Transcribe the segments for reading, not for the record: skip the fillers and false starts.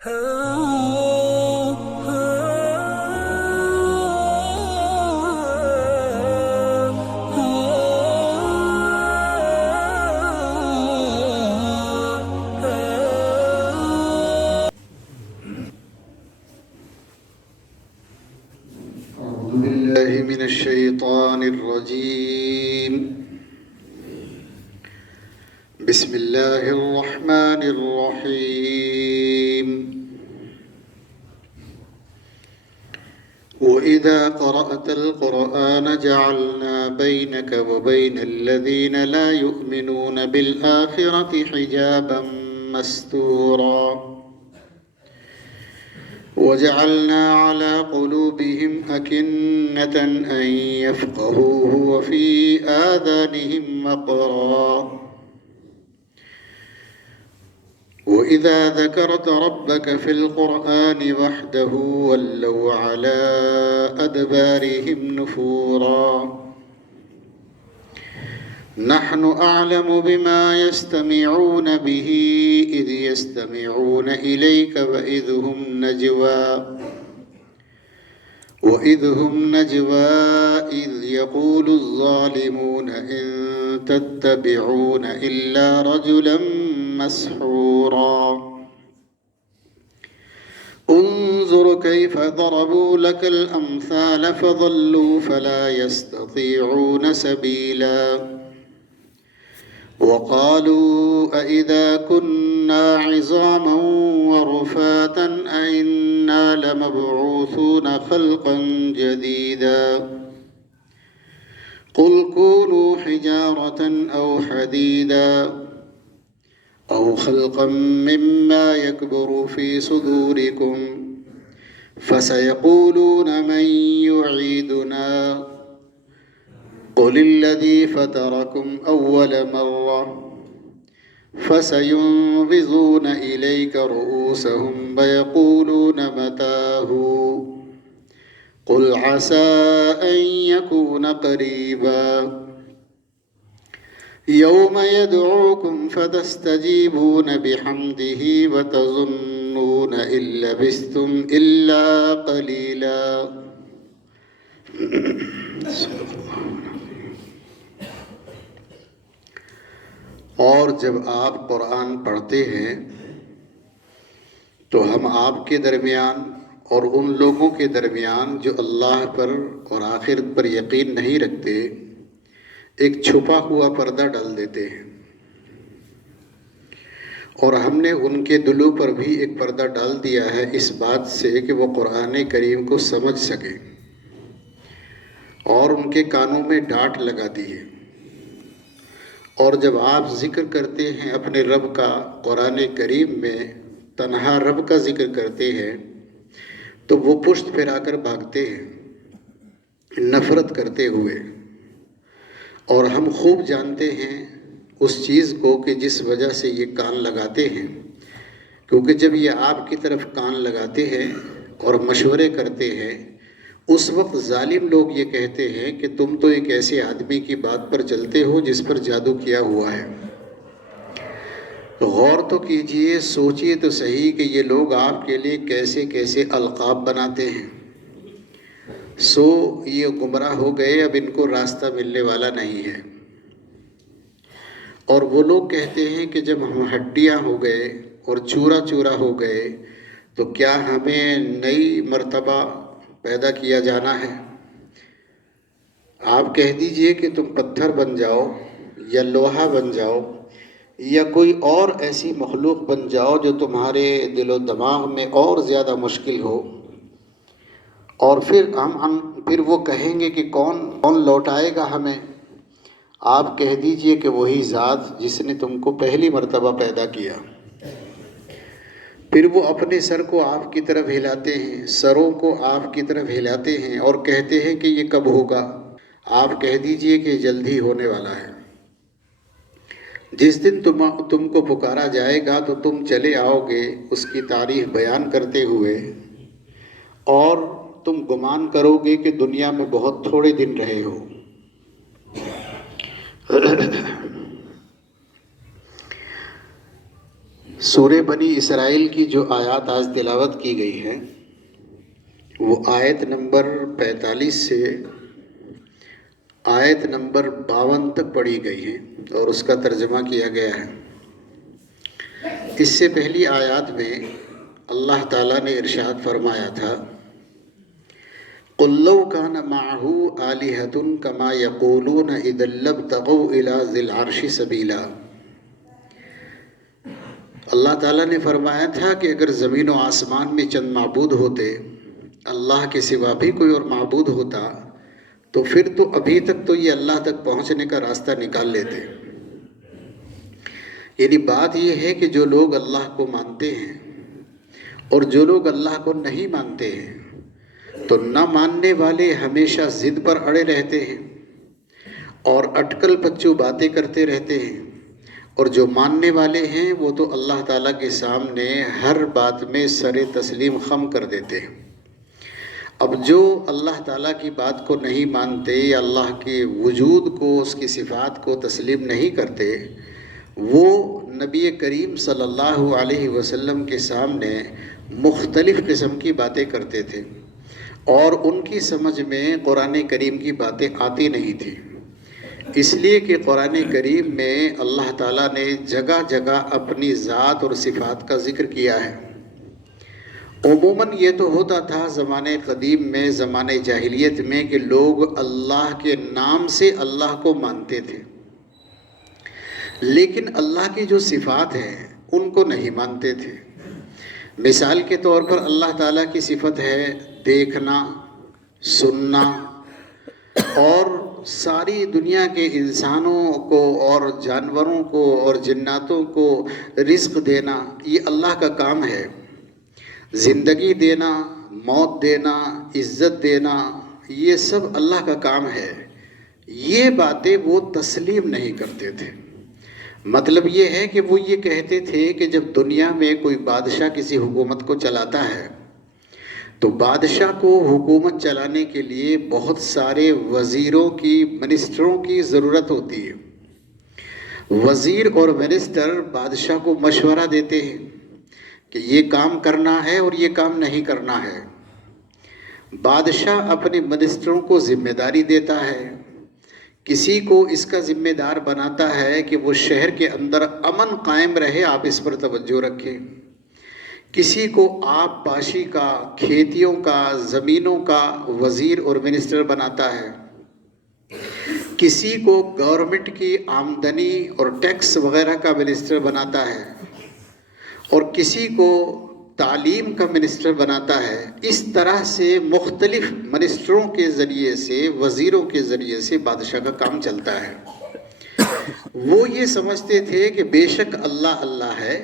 بالله من الشيطان الرجيم. بسم الله الرحمن الرحيم. وإذا قرأت القرآن جعلنا بينك وبين الذين لا يؤمنون بالآخرة حجابا مستورا وجعلنا على قلوبهم أكنة أن يفقهوه وفي آذانهم وقرا وإذا ذكرت ربك في القرآن وحده ولوا على أدبارهم نفورا نحن أعلم بما يستمعون به إذ يستمعون إليك وإذ هم نجوى إذ يقول الظالمون إن تتبعون إلا رجلا مسحورا انظر كيف ضربوا لك الأمثال فضلوا فلا يستطيعون سبيلا وقالوا أئذا كنا عظاما ورفاتا أئنا لمبعوثون خلقا جديدا قل كونوا حجارة أو حديدا أو خلقا مما يكبر في صدوركم فسيقولون من يعيدنا قل الذي فطركم أول مرة فسينغضون إليك رؤوسهم ويقولون متاه قل عسى أن يكون قريبا يوم يدعوكم فتستجيبون بحمده وتظنون إن لبثتم إلا قليلا. اور جب آپ قرآن پڑھتے ہیں تو ہم آپ کے درمیان اور ان لوگوں کے درمیان جو اللہ پر اور آخرت پر یقین نہیں رکھتے ایک چھپا ہوا پردہ ڈال دیتے ہیں، اور ہم نے ان کے دلوں پر بھی ایک پردہ ڈال دیا ہے اس بات سے کہ وہ قرآن کریم کو سمجھ سکیں، اور ان کے کانوں میں ڈانٹ لگا دی ہے۔ اور جب آپ ذکر کرتے ہیں اپنے رب کا قرآن کریم میں، تنہا رب کا ذکر کرتے ہیں، تو وہ پشت پھرا کر بھاگتے ہیں نفرت کرتے ہوئے۔ اور ہم خوب جانتے ہیں اس چیز کو کہ جس وجہ سے یہ کان لگاتے ہیں، کیونکہ جب یہ آپ کی طرف کان لگاتے ہیں اور مشورے کرتے ہیں، اس وقت ظالم لوگ یہ کہتے ہیں کہ تم تو ایک ایسے آدمی کی بات پر چلتے ہو جس پر جادو کیا ہوا ہے۔ غور تو کیجئے، سوچئے تو صحیح کہ یہ لوگ آپ کے لیے کیسے کیسے القاب بناتے ہیں۔ سو یہ گمراہ ہو گئے، اب ان کو راستہ ملنے والا نہیں ہے۔ اور وہ لوگ کہتے ہیں کہ جب ہم ہڈیاں ہو گئے اور چورا چورا ہو گئے تو کیا ہمیں نئی مرتبہ پیدا کیا جانا ہے؟ آپ کہہ دیجئے کہ تم پتھر بن جاؤ یا لوہا بن جاؤ یا کوئی اور ایسی مخلوق بن جاؤ جو تمہارے دل و دماغ میں اور زیادہ مشکل ہو، اور پھر وہ کہیں گے کہ کون لوٹائے گا ہمیں؟ آپ کہہ دیجئے کہ وہی ذات جس نے تم کو پہلی مرتبہ پیدا کیا۔ پھر وہ اپنے سر کو آپ کی طرف ہلاتے ہیں، سروں کو آپ کی طرف ہلاتے ہیں اور کہتے ہیں کہ یہ کب ہوگا؟ آپ کہہ دیجئے کہ جلد ہی ہونے والا ہے۔ جس دن تم کو پکارا جائے گا تو تم چلے آؤ گے اس کی تعریف بیان کرتے ہوئے، اور تم گمان کرو گے کہ دنیا میں بہت تھوڑے دن رہے ہو۔ سورہ بنی اسرائیل کی جو آیات آج تلاوت کی گئی ہے وہ آیت نمبر 45 سے آیت نمبر 52 تک پڑھی گئی ہے اور اس کا ترجمہ کیا گیا ہے۔ اس سے پہلی آیات میں اللہ تعالیٰ نے ارشاد فرمایا تھا قُلْ لَوْ كَانَ مَعَهُ آلِهَةٌ كَمَا يَقُولُونَ إِذًا لَابْتَغَوْا إِلَىٰ ذِي الْعَرْشِ سَبِيلًا۔ اللہ تعالیٰ نے فرمایا تھا کہ اگر زمین و آسمان میں چند معبود ہوتے، اللہ کے سوا بھی کوئی اور معبود ہوتا تو پھر تو ابھی تک تو یہ اللہ تک پہنچنے کا راستہ نکال لیتے۔ یعنی بات یہ ہے کہ جو لوگ اللہ کو مانتے ہیں اور جو لوگ اللہ کو نہیں مانتے ہیں تو نہ ماننے والے ہمیشہ ضد پر اڑے رہتے ہیں اور اٹکل پچو باتیں کرتے رہتے ہیں، اور جو ماننے والے ہیں وہ تو اللہ تعالیٰ کے سامنے ہر بات میں سر تسلیم خم کر دیتے ہیں۔ اب جو اللہ تعالیٰ کی بات کو نہیں مانتے یا اللہ کے وجود کو، اس کی صفات کو تسلیم نہیں کرتے، وہ نبی کریم صلی اللہ علیہ وسلم کے سامنے مختلف قسم کی باتیں کرتے تھے اور ان کی سمجھ میں قرآن کریم کی باتیں آتی نہیں تھی، اس لیے کہ قرآن کریم میں اللہ تعالیٰ نے جگہ جگہ اپنی ذات اور صفات کا ذکر کیا ہے۔ عموماً یہ تو ہوتا تھا زمانے قدیم میں، زمانے جاہلیت میں، کہ لوگ اللہ کے نام سے اللہ کو مانتے تھے لیکن اللہ کی جو صفات ہیں ان کو نہیں مانتے تھے۔ مثال کے طور پر اللہ تعالیٰ کی صفت ہے دیکھنا، سننا، اور ساری دنیا کے انسانوں کو اور جانوروں کو اور جناتوں کو رزق دینا، یہ اللہ کا کام ہے۔ زندگی دینا، موت دینا، عزت دینا، یہ سب اللہ کا کام ہے۔ یہ باتیں وہ تسلیم نہیں کرتے تھے۔ مطلب یہ ہے کہ وہ یہ کہتے تھے کہ جب دنیا میں کوئی بادشاہ کسی حکومت کو چلاتا ہے تو بادشاہ کو حکومت چلانے کے لیے بہت سارے وزیروں کی، منسٹروں کی ضرورت ہوتی ہے۔ وزیر اور منسٹر بادشاہ کو مشورہ دیتے ہیں کہ یہ کام کرنا ہے اور یہ کام نہیں کرنا ہے۔ بادشاہ اپنے منسٹروں کو ذمہ داری دیتا ہے، کسی کو اس کا ذمہ دار بناتا ہے کہ وہ شہر کے اندر امن قائم رہے، آپ اس پر توجہ رکھیں۔ کسی کو آب پاشی کا، کھیتیوں کا، زمینوں کا وزیر اور منسٹر بناتا ہے، کسی کو گورنمنٹ کی آمدنی اور ٹیکس وغیرہ کا منسٹر بناتا ہے، اور کسی کو تعلیم کا منسٹر بناتا ہے۔ اس طرح سے مختلف منسٹروں کے ذریعے سے، وزیروں کے ذریعے سے بادشاہ کا کام چلتا ہے۔ وہ یہ سمجھتے تھے کہ بے شک اللہ اللہ ہے،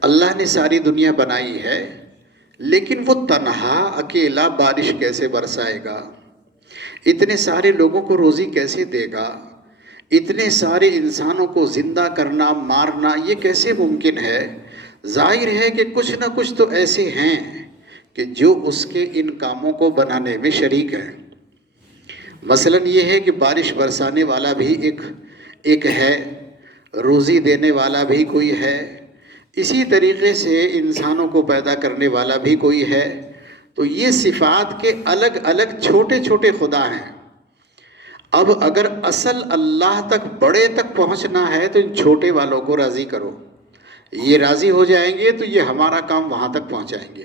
اللہ نے ساری دنیا بنائی ہے، لیکن وہ تنہا اکیلا بارش کیسے برسائے گا، اتنے سارے لوگوں کو روزی کیسے دے گا، اتنے سارے انسانوں کو زندہ کرنا، مارنا، یہ کیسے ممکن ہے؟ ظاہر ہے کہ کچھ نہ کچھ تو ایسے ہیں کہ جو اس کے ان کاموں کو بنانے میں شریک ہیں۔ مثلاً یہ ہے کہ بارش برسانے والا بھی ایک ہے، روزی دینے والا بھی کوئی ہے، اسی طریقے سے انسانوں کو پیدا کرنے والا بھی کوئی ہے۔ تو یہ صفات کے الگ الگ چھوٹے چھوٹے خدا ہیں۔ اب اگر اصل اللہ تک، بڑے تک پہنچنا ہے تو ان چھوٹے والوں کو راضی کرو، یہ راضی ہو جائیں گے تو یہ ہمارا کام وہاں تک پہنچائیں گے۔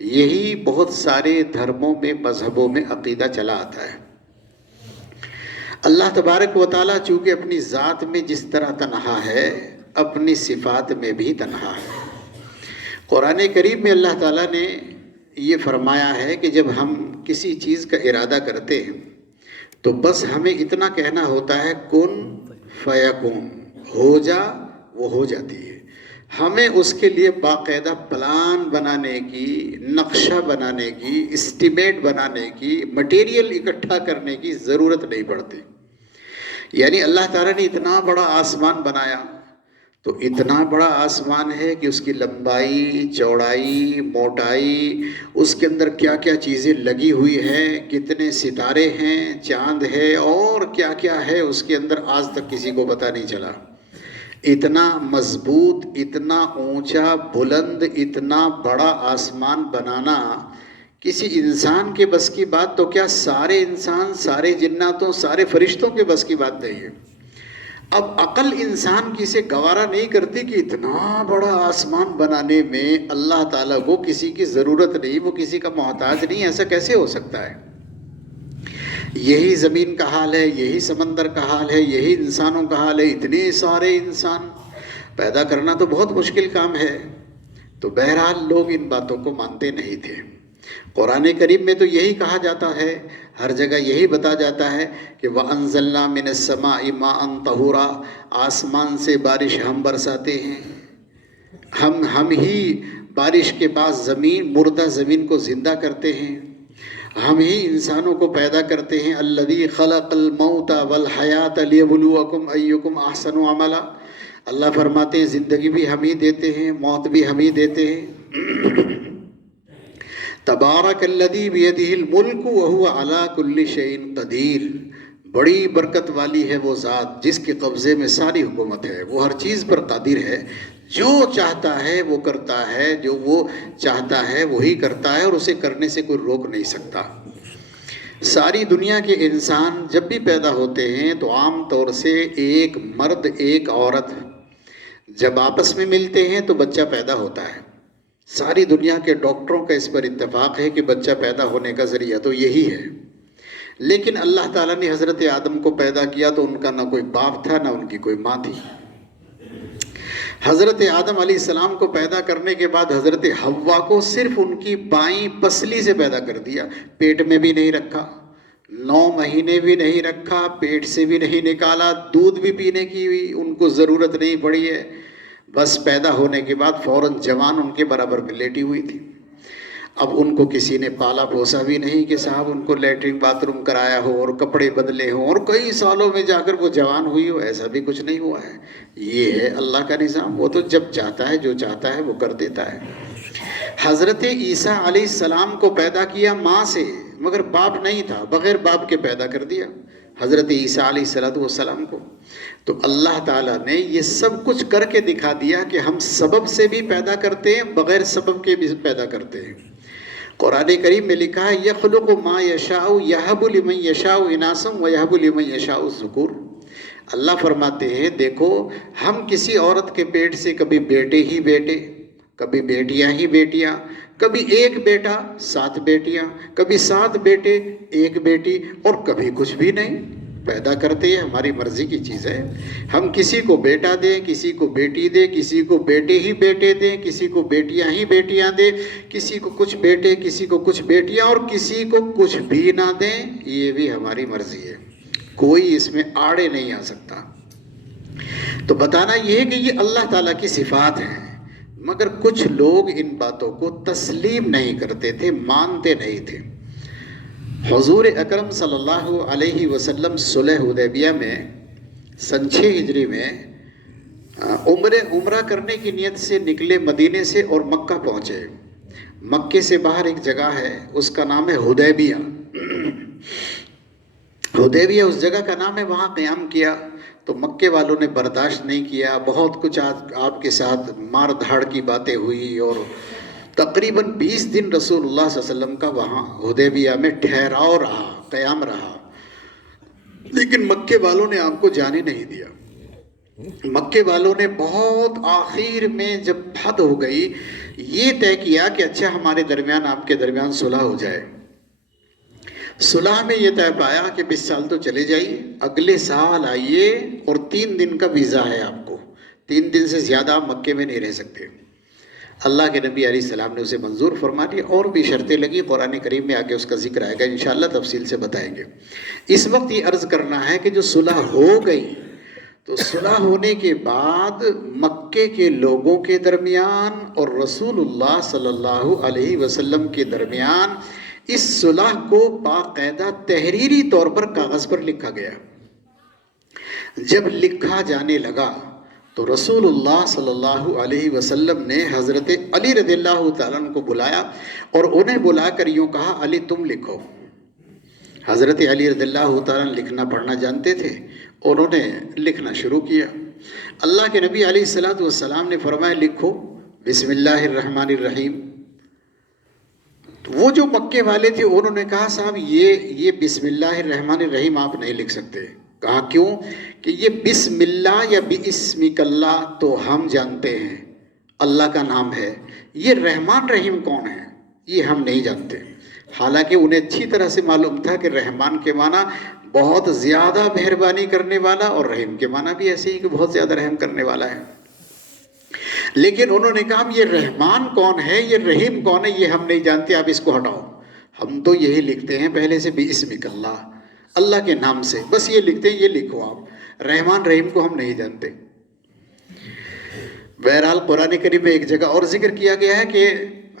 یہی بہت سارے دھرموں میں، مذہبوں میں عقیدہ چلا آتا ہے۔ اللہ تبارک و تعالیٰ چونکہ اپنی ذات میں جس طرح تنہا ہے، اپنی صفات میں بھی تنہا ہے۔ قرآن کریم میں اللہ تعالیٰ نے یہ فرمایا ہے کہ جب ہم کسی چیز کا ارادہ کرتے ہیں تو بس ہمیں اتنا کہنا ہوتا ہے کن فیکون، ہو جا، وہ ہو جاتی ہے۔ ہمیں اس کے لیے باقاعدہ پلان بنانے کی، نقشہ بنانے کی، اسٹیمیٹ بنانے کی، مٹیریل اکٹھا کرنے کی ضرورت نہیں پڑتی۔ یعنی اللہ تعالیٰ نے اتنا بڑا آسمان بنایا تو اتنا بڑا آسمان ہے کہ اس کی لمبائی، چوڑائی، موٹائی، اس کے اندر کیا کیا چیزیں لگی ہوئی ہیں، کتنے ستارے ہیں، چاند ہے، اور کیا کیا ہے اس کے اندر، آج تک کسی کو پتہ نہیں چلا۔ اتنا مضبوط، اتنا اونچا بلند، اتنا بڑا آسمان بنانا کسی انسان کے بس کی بات تو کیا سارے انسان، سارے جناتوں، سارے فرشتوں کے بس کی بات نہیں ہے۔ اب عقل انسان کی سے گوارا نہیں کرتی کہ اتنا بڑا آسمان بنانے میں اللہ تعالیٰ کو کسی کی ضرورت نہیں، وہ کسی کا محتاج نہیں، ایسا کیسے ہو سکتا ہے؟ یہی زمین کا حال ہے، یہی سمندر کا حال ہے، یہی انسانوں کا حال ہے۔ اتنے سارے انسان پیدا کرنا تو بہت مشکل کام ہے۔ تو بہرحال لوگ ان باتوں کو مانتے نہیں تھے۔ قرآن کریم میں تو یہی کہا جاتا ہے، ہر جگہ یہی بتا جاتا ہے کہ وَأَنزَلْنَا مِنَ السَّمَاءِ مَاءً طَهُورًا، آسمان سے بارش ہم برساتے ہیں، ہم ہی بارش کے بعد زمین، مردہ زمین کو زندہ کرتے ہیں، ہم ہی انسانوں کو پیدا کرتے ہیں۔ الذی خلق الموت والحیات لیبلوکم ایکم احسن عملا، اللہ فرماتے ہیں زندگی بھی ہم ہی دیتے ہیں، موت بھی ہم ہی دیتے ہیں۔ تبارک الذی بیدہ الملک وہو علی کل شیء قدیر، بڑی برکت والی ہے وہ ذات جس کے قبضے میں ساری حکومت ہے، وہ ہر چیز پر قادر ہے، جو چاہتا ہے وہ کرتا ہے، جو وہ چاہتا ہے وہی کرتا ہے، اور اسے کرنے سے کوئی روک نہیں سکتا۔ ساری دنیا کے انسان جب بھی پیدا ہوتے ہیں تو عام طور سے ایک مرد ایک عورت جب آپس میں ملتے ہیں تو بچہ پیدا ہوتا ہے۔ ساری دنیا کے ڈاکٹروں کا اس پر اتفاق ہے کہ بچہ پیدا ہونے کا ذریعہ تو یہی ہے۔ لیکن اللہ تعالیٰ نے حضرت آدم کو پیدا کیا تو ان کا نہ کوئی باپ تھا، نہ ان کی کوئی ماں تھی۔ حضرت آدم علیہ السلام کو پیدا کرنے کے بعد حضرت حوا کو صرف ان کی بائیں پسلی سے پیدا کر دیا، پیٹ میں بھی نہیں رکھا، 9 مہینے بھی نہیں رکھا، پیٹ سے بھی نہیں نکالا، دودھ بھی پینے کی ان کو ضرورت نہیں پڑی ہے، بس پیدا ہونے کے بعد فوراً جوان ان کے برابر میں لیٹی ہوئی تھی۔ اب ان کو کسی نے پالا پوسا بھی نہیں کہ صاحب ان کو لیٹرین باتھ روم کرایا ہو اور کپڑے بدلے ہوں اور کئی سالوں میں جا کر وہ جوان ہوئی ہو، ایسا بھی کچھ نہیں ہوا ہے۔ یہ ہے اللہ کا نظام، وہ تو جب چاہتا ہے جو چاہتا ہے وہ کر دیتا ہے۔ حضرت عیسیٰ علیہ السلام کو پیدا کیا ماں سے، مگر باپ نہیں تھا، بغیر باپ کے پیدا کر دیا حضرت عیسیٰ علیہ السلام کو۔ تو اللہ تعالیٰ نے یہ سب کچھ کر کے دکھا دیا کہ ہم سبب سے بھی پیدا کرتے ہیں، بغیر سبب کے بھی پیدا کرتے ہیں۔ قرآن کریم میں لکھا ہے یخلق ما یشاء یہب لمن یشاء اناسا ویہب لمن یشاء الذکور۔ اللہ فرماتے ہیں دیکھو ہم کسی عورت کے پیٹ سے کبھی بیٹے ہی بیٹے، کبھی بیٹیاں ہی بیٹیاں، کبھی ایک بیٹا 7 بیٹیاں، کبھی 7 بیٹے 1 بیٹی، اور کبھی کچھ بھی نہیں پیدا کرتے ہیں، ہماری مرضی کی چیز ہے۔ ہم کسی کو بیٹا دیں، کسی کو بیٹی دیں، کسی کو بیٹے ہی بیٹے دیں، کسی کو بیٹیاں ہی بیٹیاں دیں، کسی کو کچھ بیٹے، کسی کو کچھ بیٹیاں، اور کسی کو کچھ بھی نہ دیں، یہ بھی ہماری مرضی ہے، کوئی اس میں آڑے نہیں آ سکتا۔ تو بتانا یہ ہے کہ یہ اللہ تعالیٰ کی صفات ہیں، مگر کچھ لوگ ان باتوں کو تسلیم نہیں کرتے تھے، مانتے نہیں تھے۔ حضور اکرم صلی اللہ علیہ وسلم صلح حدیبیہ میں سن 6 ہجری میں عمرہ کرنے کی نیت سے نکلے مدینے سے اور مکہ پہنچے۔ مکے سے باہر ایک جگہ ہے، اس کا نام ہے حدیبیہ۔ حدیبیہ اس جگہ کا نام ہے، وہاں قیام کیا تو مکے والوں نے برداشت نہیں کیا، بہت کچھ آپ کے ساتھ مار دھاڑ کی باتیں ہوئی، اور تقریباً 20 دن رسول اللہ صلی اللہ علیہ وسلم کا وہاں حدیبیہ میں ٹھہراؤ رہا، قیام رہا، لیکن مکے والوں نے آپ کو جانے نہیں دیا۔ مکے والوں نے بہت آخر میں جب حد ہو گئی یہ طے کیا کہ اچھا ہمارے درمیان آپ کے درمیان صلح ہو جائے۔ صلح میں یہ طے پایا کہ اس سال تو چلے جائیے، اگلے سال آئیے، اور 3 دن کا ویزا ہے آپ کو، 3 دن سے زیادہ آپ مکے میں نہیں رہ سکتے۔ اللہ کے نبی علیہ السلام نے اسے منظور فرما لیا، اور بھی شرطیں لگی، قرآن کریم میں آگے اس کا ذکر آئے گا، انشاءاللہ تفصیل سے بتائیں گے۔ اس وقت یہ عرض کرنا ہے کہ جو صلح ہو گئی تو صلح ہونے کے بعد مکے کے لوگوں کے درمیان اور رسول اللہ صلی اللہ علیہ وسلم کے درمیان اس صلح کو باقاعدہ تحریری طور پر کاغذ پر لکھا گیا۔ جب لکھا جانے لگا تو رسول اللہ صلی اللہ علیہ وسلم نے حضرت علی رضی اللہ تعالیٰ عنہ کو بلایا اور انہیں بلا کر یوں کہا علی تم لکھو۔ حضرت علی رضی اللہ تعالیٰ عنہ لکھنا پڑھنا جانتے تھے، انہوں نے لکھنا شروع کیا۔ اللہ کے نبی علیہ الصلوۃ والسلام نے فرمایا لکھو بسم اللہ الرحمن الرحیم. وہ جو مکے والے تھے انہوں نے کہا صاحب یہ بسم اللہ الرحمن الرحیم آپ نہیں لکھ سکتے. کہا کیوں؟ کہ یہ بسم اللہ یا باسمک اللہ تو ہم جانتے ہیں اللہ کا نام ہے، یہ رحمان رحیم کون ہے یہ ہم نہیں جانتے. حالانکہ انہیں اچھی طرح سے معلوم تھا کہ رحمان کے معنی بہت زیادہ مہربانی کرنے والا اور رحیم کے معنی بھی ایسے ہی کہ بہت زیادہ رحم کرنے والا ہے. لیکن انہوں نے کہا یہ رحمان کون ہے یہ رحیم کون ہے یہ ہم نہیں جانتے، آپ اس کو ہٹاؤ. ہم تو یہی لکھتے ہیں پہلے سے باسمک اللہ، اللہ کے نام سے بس یہ لکھتے ہیں، یہ لکھو آپ، رحمان رحیم کو ہم نہیں جانتے. بہرحال قرآن کریم میں ایک جگہ اور ذکر کیا گیا ہے کہ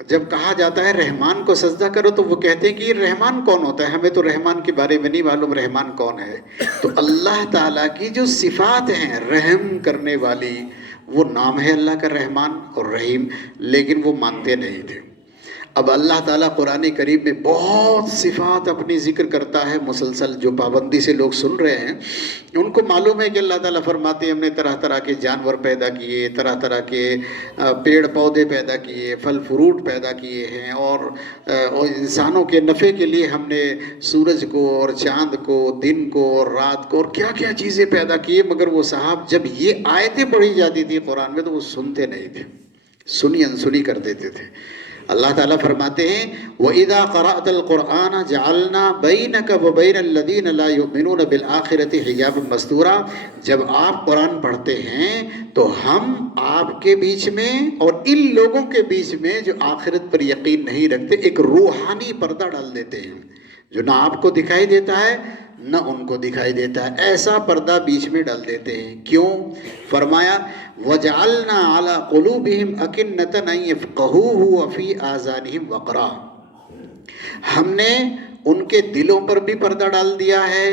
جب کہا جاتا ہے رحمان کو سجدہ کرو تو وہ کہتے ہیں کہ یہ رحمان کون ہوتا ہے، ہمیں تو رحمان کے بارے میں نہیں معلوم رحمان کون ہے. تو اللہ تعالیٰ کی جو صفات ہیں رحم کرنے والی، وہ نام ہے اللہ کا رحمان اور رحیم، لیکن وہ مانتے نہیں تھے. اب اللہ تعالیٰ قرآن کریم میں بہت صفات اپنی ذکر کرتا ہے مسلسل. جو پابندی سے لوگ سن رہے ہیں ان کو معلوم ہے کہ اللہ تعالیٰ فرماتے ہیں ہم نے طرح طرح کے جانور پیدا کیے، طرح طرح کے پیڑ پودے پیدا کیے، پھل فروٹ پیدا کیے ہیں، اور انسانوں کے نفع کے لیے ہم نے سورج کو اور چاند کو، دن کو اور رات کو، اور کیا کیا چیزیں پیدا کیے. مگر وہ صاحب جب یہ آیتیں پڑھی جاتی تھی قرآن میں تو وہ سنتے نہیں تھے، سنی انسنی کر دیتے تھے. اللہ تعالیٰ فرماتے ہیں وَإِذَا قَرَأْتَ الْقُرْآنَ جَعَلْنَا بَيْنَكَ وَبَيْنَ الَّذِينَ لَا يُؤْمِنُونَ بِالْآخِرَةِ حِجَابًا مَسْتُورًا. جب آپ قرآن پڑھتے ہیں تو ہم آپ کے بیچ میں اور ان لوگوں کے بیچ میں جو آخرت پر یقین نہیں رکھتے ایک روحانی پردہ ڈال دیتے ہیں، جو نہ آپ کو دکھائی دیتا ہے نہ ان کو دکھائی دیتا ہے. ایسا پردہ بیچ میں ڈال دیتے ہیں. کیوں؟ فرمایا وَجَعَلْنَا عَلَىٰ قُلُوبِهِمْ أَكِنَّةً أَن يَفْقَهُوهُ وَفِي آذَانِهِمْ وَقْرًا. ہم نے ان کے دلوں پر بھی پردہ ڈال دیا ہے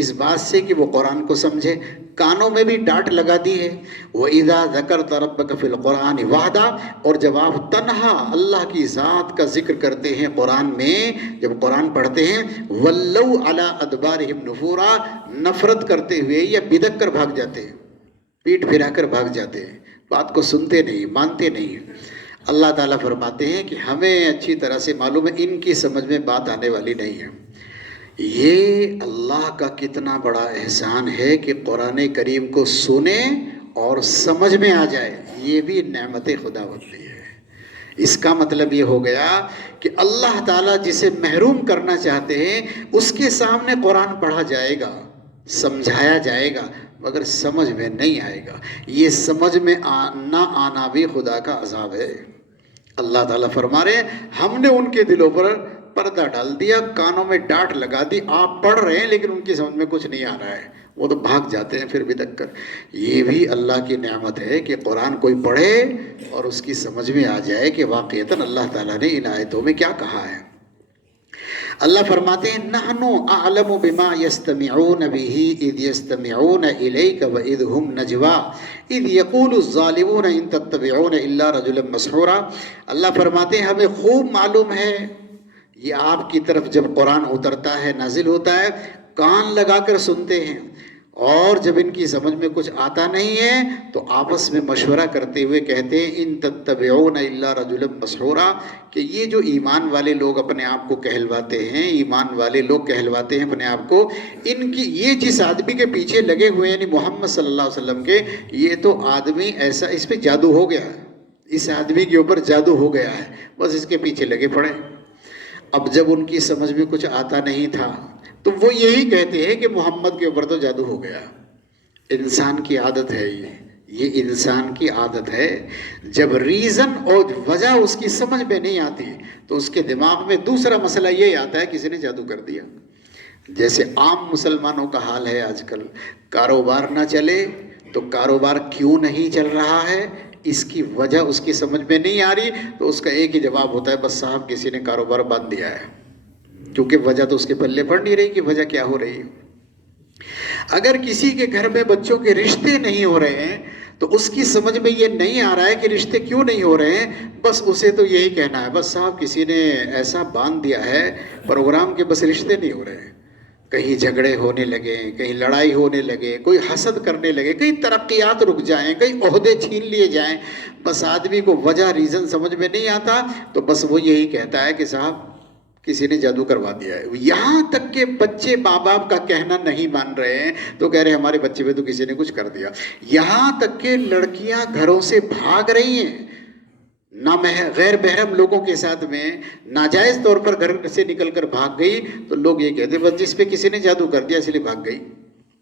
اس بات سے کہ وہ قرآن کو سمجھے، کانوں میں بھی ڈانٹ لگا دی ہے. وَإِذَا ذَكَرْتَ رَبَّكَ فِي الْقُرْآنِ وَحْدَهُ. اور جب آپ تنہا اللہ کی ذات کا ذکر کرتے ہیں قرآن میں، جب قرآن پڑھتے ہیں وَلَّوْا عَلَىٰ أَدْبَارِهِمْ نُفُورًا، نفرت کرتے ہوئے یا بدک کر بھاگ جاتے ہیں، پیٹ پھرا کر بھاگ جاتے ہیں، بات کو سنتے نہیں، مانتے نہیں. اللہ تعالیٰ فرماتے ہیں کہ ہمیں اچھی طرح سے معلوم ہے ان کی سمجھ میں بات آنے والی نہیں ہے. یہ اللہ کا کتنا بڑا احسان ہے کہ قرآن کریم کو سنیں اور سمجھ میں آ جائے، یہ بھی نعمت خداوندی ہے. اس کا مطلب یہ ہو گیا کہ اللہ تعالیٰ جسے محروم کرنا چاہتے ہیں اس کے سامنے قرآن پڑھا جائے گا، سمجھایا جائے گا، مگر سمجھ میں نہیں آئے گا. یہ سمجھ میں نہ آنا بھی خدا کا عذاب ہے. اللہ تعالیٰ فرما رہے ہیں ہم نے ان کے دلوں پر پردہ ڈال دیا، کانوں میں ڈانٹ لگا دی. آپ پڑھ رہے ہیں لیکن ان کی سمجھ میں کچھ نہیں آ رہا ہے، وہ تو بھاگ جاتے ہیں پھر بدک کر. یہ بھی اللہ کی نعمت ہے کہ قرآن کوئی پڑھے اور اس کی سمجھ میں آ جائے کہ واقعتاً اللہ تعالیٰ نے ان آیتوں میں کیا کہا ہے. اللہ فرماتے ہیں نحن اعلم بما يستمعون به اذ يستمعون اليك واذ هم نجوا اذ يقول الظالمون ان تتبعون الا رجلا مسحورا. اللہ فرماتے ہیں ہمیں خوب معلوم ہے یہ آپ کی طرف جب قرآن اترتا ہے، نازل ہوتا ہے، کان لگا کر سنتے ہیں، اور جب ان کی سمجھ میں کچھ آتا نہیں ہے تو آپس میں مشورہ کرتے ہوئے کہتے ہیں ان تتبعون الا رجلا مسحورا، کہ یہ جو ایمان والے لوگ اپنے آپ کو کہلواتے ہیں، ایمان والے لوگ کہلواتے ہیں اپنے آپ کو، ان کی یہ جس آدمی کے پیچھے لگے ہوئے یعنی محمد صلی اللہ علیہ وسلم کے، یہ تو آدمی ایسا، اس پہ جادو ہو گیا ہے، اس آدمی کے اوپر جادو ہو گیا ہے، بس اس کے پیچھے لگے پڑے. اب جب ان کی سمجھ میں کچھ آتا نہیں تھا تو وہ یہی کہتے ہیں کہ محمد کے اوپر تو جادو ہو گیا. انسان کی عادت ہے یہ انسان کی عادت ہے. جب ریزن اور وجہ اس کی سمجھ میں نہیں آتی تو اس کے دماغ میں دوسرا مسئلہ یہ آتا ہے کسی نے جادو کر دیا. جیسے عام مسلمانوں کا حال ہے آج کل، کاروبار نہ چلے تو کاروبار کیوں نہیں چل رہا ہے، اس کی وجہ اس کی سمجھ میں نہیں آ رہی تو اس کا ایک ہی جواب ہوتا ہے بس صاحب کسی نے کاروبار باندھ دیا ہے، کیونکہ وجہ تو اس کے پلے پڑ نہیں رہی کہ وجہ کیا ہو رہی ہے. اگر کسی کے گھر میں بچوں کے رشتے نہیں ہو رہے ہیں تو اس کی سمجھ میں یہ نہیں آ رہا ہے کہ رشتے کیوں نہیں ہو رہے ہیں، بس اسے تو یہی کہنا ہے بس صاحب کسی نے ایسا باندھ دیا ہے پروگرام کے بس رشتے نہیں ہو رہے ہیں. کہیں جھگڑے ہونے لگے، کہیں لڑائی ہونے لگے، کوئی حسد کرنے لگے، کہیں ترقیات رک جائیں، کہیں عہدے چھین لیے جائیں، بس آدمی کو وجہ ریزن سمجھ میں نہیں آتا تو بس وہ یہی کہتا ہے کہ صاحب کسی نے جادو کروا دیا ہے. یہاں تک کہ بچے ماں باپ کا کہنا نہیں مان رہے ہیں تو کہہ رہے ہیں ہمارے بچے پہ تو کسی نے کچھ کر دیا. یہاں تک کہ لڑکیاں گھروں سے بھاگ رہی ہیں غیر محرم لوگوں کے ساتھ میں، ناجائز طور پر گھر سے نکل کر بھاگ گئی تو لوگ یہ کہتے ہیں بس جس پہ کسی نے جادو کر دیا اس لیے بھاگ گئی.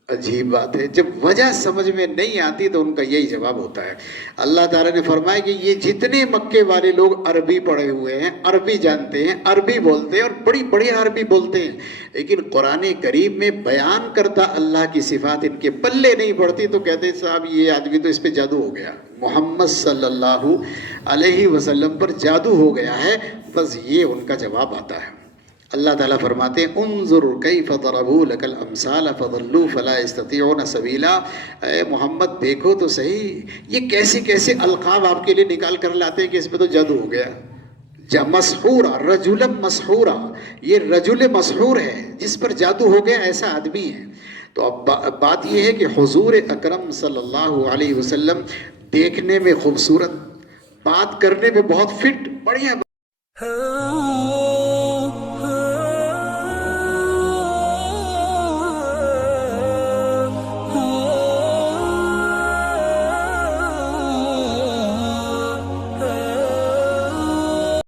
عجیب بات ہے، جب وجہ سمجھ میں نہیں آتی تو ان کا یہی جواب ہوتا ہے. اللہ تعالیٰ نے فرمایا کہ یہ جتنے مکے والے لوگ عربی پڑھے ہوئے ہیں، عربی جانتے ہیں، عربی بولتے ہیں اور بڑی بڑی عربی بولتے ہیں، لیکن قرآن کریم میں بیان کرتا اللہ کی صفات ان کے پلے نہیں پڑتی تو کہتے ہیں صاحب یہ آدمی تو اس پہ جادو ہو گیا، محمد صلی اللہ علیہ وسلم پر جادو ہو گیا ہے. بس یہ ان کا جواب آتا ہے. اللہ تعالیٰ فرماتے ہیں انظر کیف ضربوا لک الامثال فضلوا فلا یستطیعون سبیلا. اے محمد دیکھو تو صحیح یہ کیسے کیسے القاب آپ کے لیے نکال کر لاتے ہیں کہ اس پہ تو جادو ہو گیا. مسحورا رجلا مسحورا، یہ رجل مسحور ہے جس پر جادو ہو گیا ایسا آدمی ہے. تو اب بات یہ ہے کہ حضور اکرم صلی اللہ علیہ وسلم دیکھنے میں خوبصورت، بات کرنے میں بہت فٹ، بڑھیا